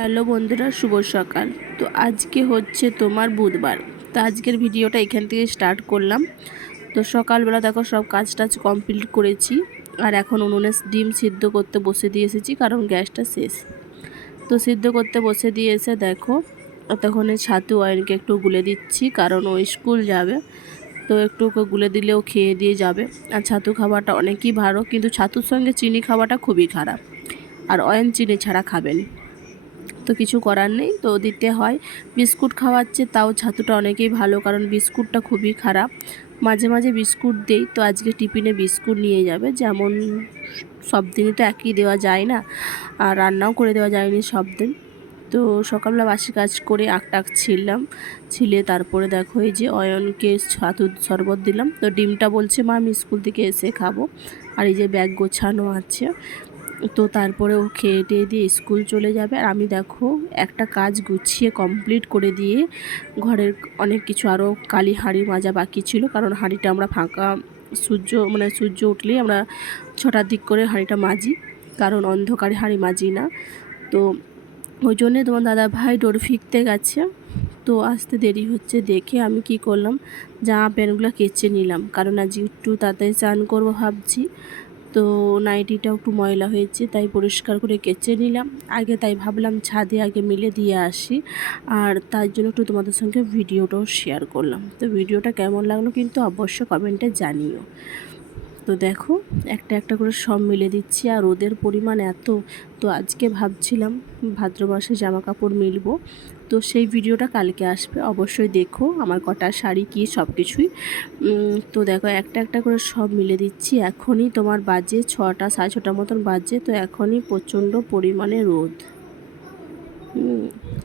Hello বন্ধুরা, শুভ সকাল। তো আজকে হচ্ছে তোমার বুধবার। তো আজকের ভিডিওটা এখান থেকে স্টার্ট করলাম। তো সকালবেলা দেখো সব কাজ টাজ কমপ্লিট করেছি। আর এখন উনুনে ডিম সিদ্ধ করতে বসে দিয়ে এসেছি, কারণ গ্যাসটা শেষ। তো সিদ্ধ করতে বসে দিয়ে এসে দেখো তখন ছাতু অয়েনকে একটু গুলে দিচ্ছি, কারণ ও স্কুল যাবে। তো একটু ওকে গুলে দিলেও খেয়ে দিয়ে যাবে। আর ছাতু খাওয়াটা অনেকই ভালো, কিন্তু ছাতুর সঙ্গে চিনি খাওয়াটা খুবই খারাপ। আর অয়েন চিনি ছাড়া খাবেন তো কিছু করার নেই, তো দিতে হয়। বিস্কুট খাওয়াচ্ছে, তাও ছাতুটা অনেকেই ভালো, কারণ বিস্কুটটা খুবই খারাপ। মাঝে মাঝে বিস্কুট দেই, তো আজকে টিফিনে বিস্কুট নিয়ে যাবে। যেমন সব দিনই তো একই দেওয়া যায় না, আর রান্নাও করে দেওয়া যায়নি সব দিন। তো সকালবেলা বাসি কাজ করে আঁকটাক ছিললাম, ছিলে তারপরে দেখো এই যে অয়নকে ছাতু শরবত দিলাম। তো ডিমটা বলছে, মা, আমি স্কুল থেকে এসে খাব। আর এই যে ব্যাগ গোছানো আছে তো তারপরে ও খেয়ে টেয়ে দিয়ে স্কুল চলে যাবে। আর আমি দেখো একটা কাজ গুছিয়ে কমপ্লিট করে দিয়ে ঘরের অনেক কিছু আরও কালি হাঁড়ি মাজা বাকি ছিল, কারণ হাঁড়িটা আমরা ফাঁকা সূর্য মানে সূর্য উঠলেই আমরা ছটার দিক করে হাঁড়িটা মাজি, কারণ অন্ধকারে হাঁড়ি মাজি না। তো ওই জন্যে তোমার দাদা ভাই ডোর ফিকতে গেছে। তো আসতে দেরি হচ্ছে, দেখে আমি কি করলাম, জামা প্যান্টগুলো কেচে নিলাম, কারণ আজ একটু তাড়াতাড়ি চান করব ভাবছি। তো নাইটিটাও একটু ময়লা হয়েছে, তাই পরিষ্কার করে কেচে নিলাম। আগে তাই ভাবলাম ছাদে আগে মিলে দিয়ে আসি, আর তার জন্য একটু তোমাদের সঙ্গে ভিডিওটাও শেয়ার করলাম। তো ভিডিওটা কেমন লাগল কিন্তু অবশ্য কমেন্টে জানিও। তো দেখো, একটা একটা করে সব মিলে দিচ্ছি আর রোদের পরিমাণ এত, তো আজকে ভাবছিলাম ভাদ্র মাসে জামা কাপড় মিলবো। তো সেই ভিডিওটা কালকে আসবে, অবশ্যই দেখো আমার কটা শাড়ি কি সব কিছুই। তো দেখো, একটা একটা করে সব মিলে দিচ্ছি। এখনই তোমার বাজে ছটা, সাড়ে ছটার মতন বাজে, তো এখনই প্রচণ্ড পরিমাণে রোদ।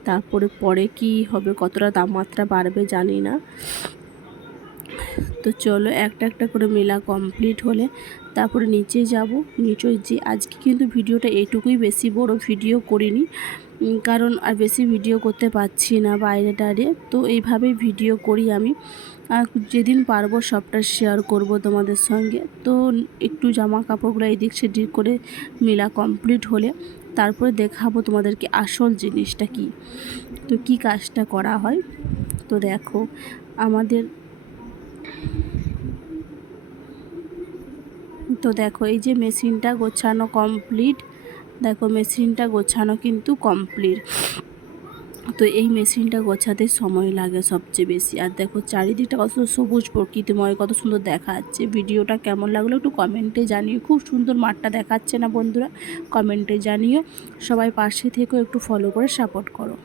তারপরে পরে কি হবে, কতটা তাপমাত্রা বাড়বে জানি না। তো চলো একটা একটা করে মেলা কমপ্লিট হলে তারপরে নিচে যাব। নিচে যে আজকে কিন্তু ভিডিওটা এইটুকুই বেশি বড় ভিডিও করিনি। কারণ আর বেশি ভিডিও করতে পারছি না বাইরে টাইরে তো এইভাবেই ভিডিও করি আমি। আর যেদিন পারব সবটা শেয়ার করব তোমাদের সঙ্গে। তো একটু জামা কাপড়গুলো এদিক সেদিক করে মেলা কমপ্লিট হলে তারপরে দেখাবো তোমাদেরকে আসল জিনিসটা কি। তো কি কাজটা করা হয়? তো দেখো, আমাদের তো দেখো, এই যে মেশিনটা গোছানো কমপ্লিট দেখো মেশিনটা গোছানো কিন্তু কমপ্লিট তো এই মেশিনটা গোছাতে সময় লাগে সবচেয়ে বেশি। আর দেখো, চারিদিকটা কত সবুজ প্রকৃতিময়, কত সুন্দর দেখাচ্ছে। ভিডিওটা কেমন লাগল একটু কমেন্টে জানিও। খুব সুন্দর মাঠটা দেখাচ্ছে না বন্ধুরা কমেন্টে জানিও। সবাই পাশে থেকেও একটু ফলো করে সাপোর্ট করো।